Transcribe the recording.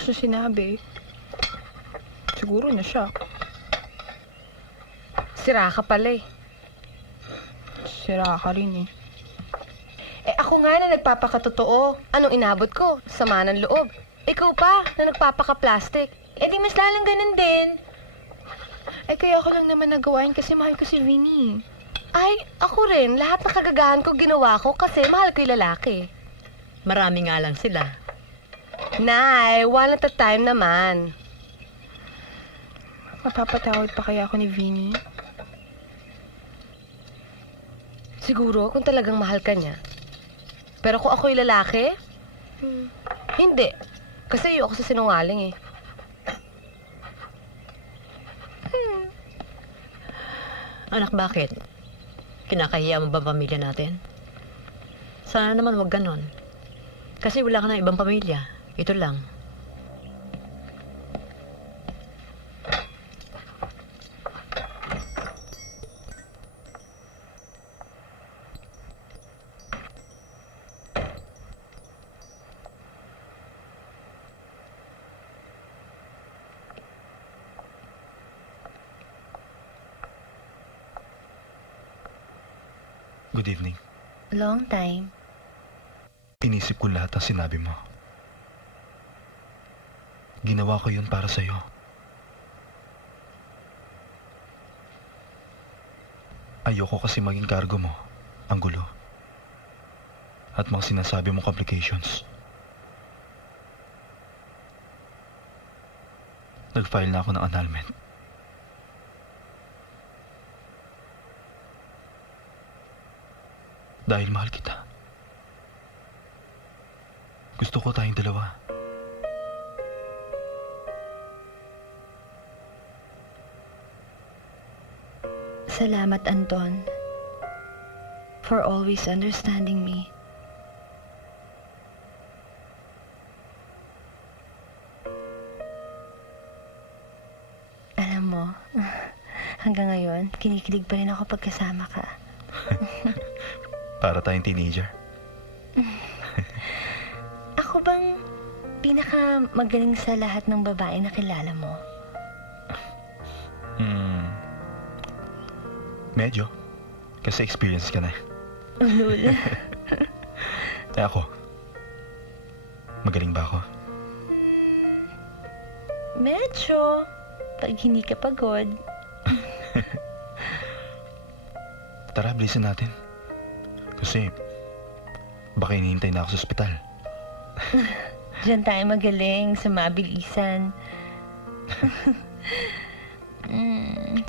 siya sinabi. Siguro na siya. Sira ka pala eh. Sira ka rin eh. Eh ako nga na nagpapakatotoo. Anong inabot ko? Sama ng loob. Ikaw pa na nagpapaka-plastic. Eh di mas lalang ganun din. Eh kaya ako lang naman nagawain kasi mahal ko si Vinny. Ay, ako rin. Lahat ng kagagahan ko ginawa ko kasi mahal ko yung lalaki. Marami nga lang sila. Nay, one at a time naman. Mapapatawad pa kaya ako ni Vinny? Siguro kung talagang mahal ka niya. Pero kung ako yung lalaki, hindi. Kasi ayoko sa sinungaling eh. Anak, bakit? Kinakahiya mo ba pamilya natin? Sana naman wag ganon. Kasi wala ka ng ibang pamilya. Ito lang. Good evening. Long time. Inisip ko lahat ng sinabi mo. Ginawa ko yun para sa'yo. Ayoko kasi maging kargo mo, ang gulo. At mga sinasabi mong complications. Nag-file na ako ng annulment. Dahil mahal kita. Gusto ko tayong dalawa. Salamat, Anton. For always understanding me. Alam mo, hanggang ngayon, kinikilig pa rin ako pagkasama ka. Para tayong teenager. Ako bang pinakamagaling sa lahat ng babae na kilala mo? Medyo. Kasi experience ka na. Ulul. Eh ako, magaling ba ako? Medyo. Pag hindi ka pagod. Tara, bilisan natin. Kasi, baka hinihintay na ako sa ospital. Diyan tayo magaling sa mabilisan. mm.